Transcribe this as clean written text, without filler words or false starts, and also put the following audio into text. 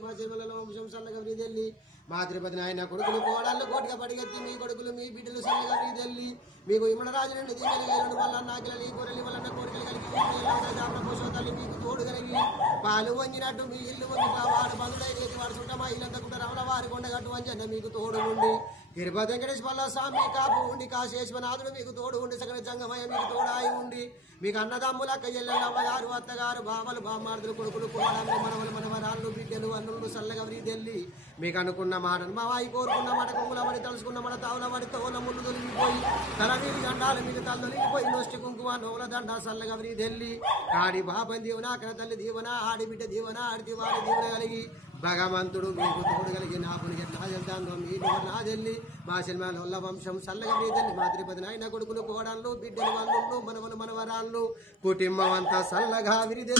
మా జన్మలలో వంశం సల్లగా వృద్ధి మా తిరుపతి నాయన కొడుకులు కోడళ్ళు కోటిగా పడిగెత్తి మీ కొడుకులు మీ బిడ్డలు సల్లగా వృద్ధి మీకు ఇమ్మడరాజు నుండి దీవెలు వల్ల నాకిలలి గొర్రెలి వలన కోరికలు కలిగి పోషోతల్లి మీకు తోడు కలిగి పాలు వంగినట్టు మీ ఇల్లు వంగి వాడు బంధుడై వాడు చుట్టమా ఇల్లంతకుంట రమణ వారి కొండగట్టు వంచన్న మీకు తోడు ఉండి తిరుపతి వెంకటేశ్వర స్వామి కాపు ఉండి కాశేశ్వనాథుడు మీకు తోడు ఉండి సకల జంగమయ్య మీకు తోడాయి ఉండి మీకు అన్నదమ్ముల అక్కయ్యమ్మగారు అత్తగారు బావలు బామ్మార్దులు కొడుకులు కోడళ్ళు మనవలు మనవరాళ్ళు బిడ్డలు అన్నులు సల్లగా వృద్ధి మీకు అనుకున్న మాటను మా వాయి కోరుకున్న మాట కొంగుల పడి తలుసుకున్న మాట తావుల పడి తోల ముళ్ళు తొలిగిపోయి తల నీళ్ళు దండాలు మీకు తల తొలిగిపోయి నొష్టి కుంకుమ నోల దండ సల్లగా వృద్ధి కాడి బాపని దీవన అక్కడ తల్లి దీవన ఆడి బిడ్డ దీవన ఆడిది వాడి దీవన కలిగి భగవంతుడు మీకు తోడు కలిగి నా పనికి ఎట్లా వెళ్తాను మీకు నా తెల్లి మా సినిమాల వంశం సల్లగా వృద్ధి మా తిరుపతి నాయన కొడుకులు కోడళ్ళు బిడ్డలు వాళ్ళు మనవలు మనవరాళ్ళు కుటుంబం అంతా సల్లగా వృద్ధి